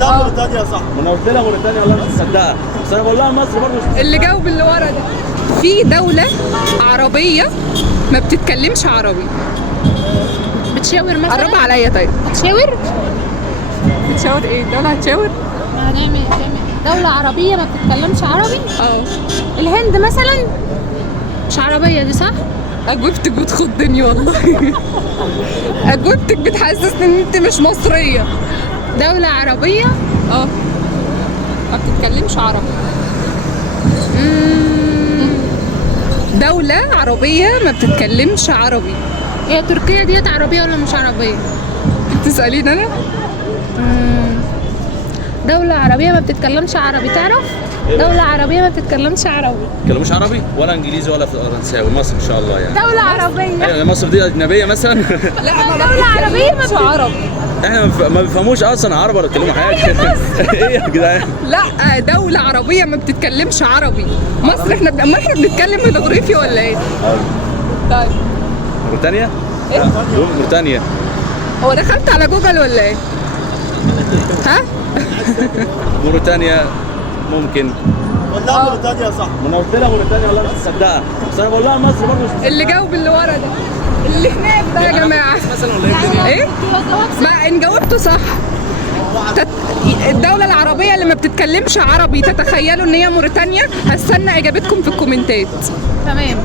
لا موريتانيا صح. ما انا قلت لها موريتانيا والله مش مصدقها، بس انا بقول لها مصر برضه. اللي جاوب اللي ورا ده. في دولة عربية ما بتتكلمش عربي. بتشاور مثلا. قرب عليا طيب. بتشاور. بتشاور ايه؟ دولة هتشاور؟ هنعمل دولة عربية ما بتتكلمش عربي. الهند مثلا. مش عربية دي صح؟ اجوبتك بتخضني والله. اجوبتك بتحسسني ان انت مش مصرية. دولة عربية. ما بتتكلمش عربي. دولة عربية ما بتتكلمش عربي. هي تركيا ديت عربية ولا مش عربية؟ تسألين انا؟ دولة عربية ما بتتكلمش عربي، تعرف؟ دولة عربية ما بتتكلمش عربي. ما بيتكلموش عربي ولا انجليزي ولا فرنساوي. مصر ان شاء الله يعني. دولة عربية. ايوه مصر دي اجنبيه مثلا. لا دولة عربية ما بتتكلمش عربي. احنا ما بيفهموش اصلا عربي ولا بيتكلموا حاجه. ايه يا جدعان؟ لا دولة عربية ما بتتكلمش عربي. مصر احنا احنا بنتكلم بالغريفي ولا ايه؟ طيب موريتانيا؟ ايه؟ موريتانيا. هو دخلت على جوجل ولا ايه؟ ها؟ موريتانيا ممكن. والله موريتانيا صح. ما انا قلت لها موريتانيا والله مش مصدقها، بس انا بقول لها مصر برضه مش. اللي جاوب اللي ورا ده. اللي هناك ده يا جماعة. مثلا ولا ايه الدنيا؟ ايه؟ ما ان جاوبته صح. الدولة العربية اللي ما بتتكلمش عربي تتخيلوا ان هي موريتانيا؟ هستنى اجابتكم في الكومنتات. تمام.